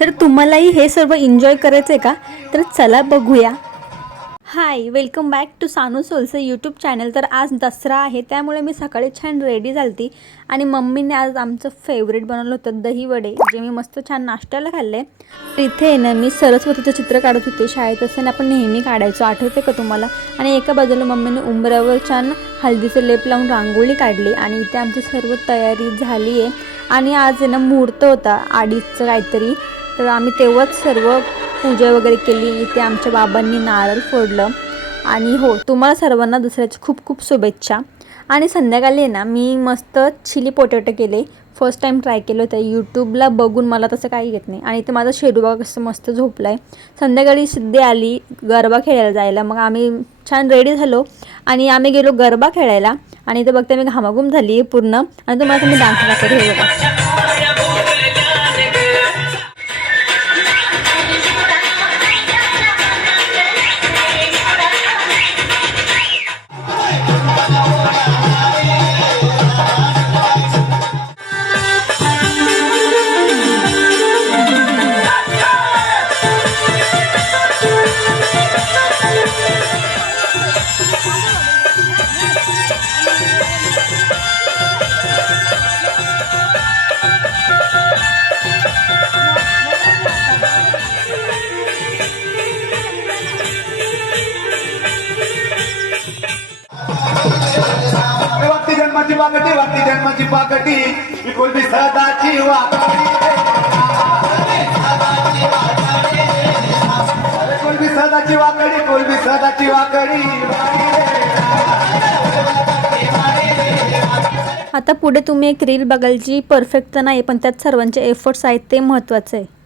तर तुम्हालाही हे सर्व एन्जॉय करायचं आहे का? तर चला बघूया. Hi, welcome back to Sanu souls YouTube channel. तर आज दसरा आहे, त्यामुळे मी सकाळी छान रेडी झालती आणि मम्मीने आज आमचं फेवरेट बनवलं होतं दही वडे, जे मी मस्त छान नाश्त्याला खाल्ले. इथे ना मी सरस्वतीचं चित्र काढत होते. शाळेत असताना आपण नेहमी काढायचो, आठवते का तुम्हाला? आणि एका बाजूला मम्मीने उंबऱ्यावर छान हळदीचं लेप लावून रांगोळी काढली आणि इथे आमची सर्व तयारी झाली आहे. आणि आज आहे ना मुहूर्त होता 2:30चं काहीतरी, तर आम्ही तेव्हाच सर्व पूजा वगैरे केली. इथे आमच्या बाबांनी नारळ फोडलं. आणि हो, तुम्हाला सर्वांना दुसऱ्याची खूप खूप शुभेच्छा. आणि संध्याकाळी आहे ना मी मस्त चिली पोटॅटो केले. फर्स्ट टाईम ट्राय केलं होतं. यूट्यूबला बघून मला तसं काही येत नाही. आणि इथे माझा शेडू बघा कसं मस्त झोपला आहे. संध्याकाळी सिद्धी आली गरबा खेळायला जायला, मग आम्ही छान रेडी झालो आणि आम्ही गेलो गरबा खेळायला. आणि इथे बघते मी घामाघूम झाली आहे पूर्ण. आणि तुम्हाला तुम्ही डान्स दाखवते हे बघा. वाटी जन्माची पाकटी कोलबी सदाची वाकडी, कोलबी सदाची वाकडी, कोलबी सदाची वाकडी. आता पुढे तुम्ही एक रील बघाल जी परफेक्ट तर नाही, पण त्यात सर्वांचे एफर्ट्स आहेत ते महत्त्वाचं आहे.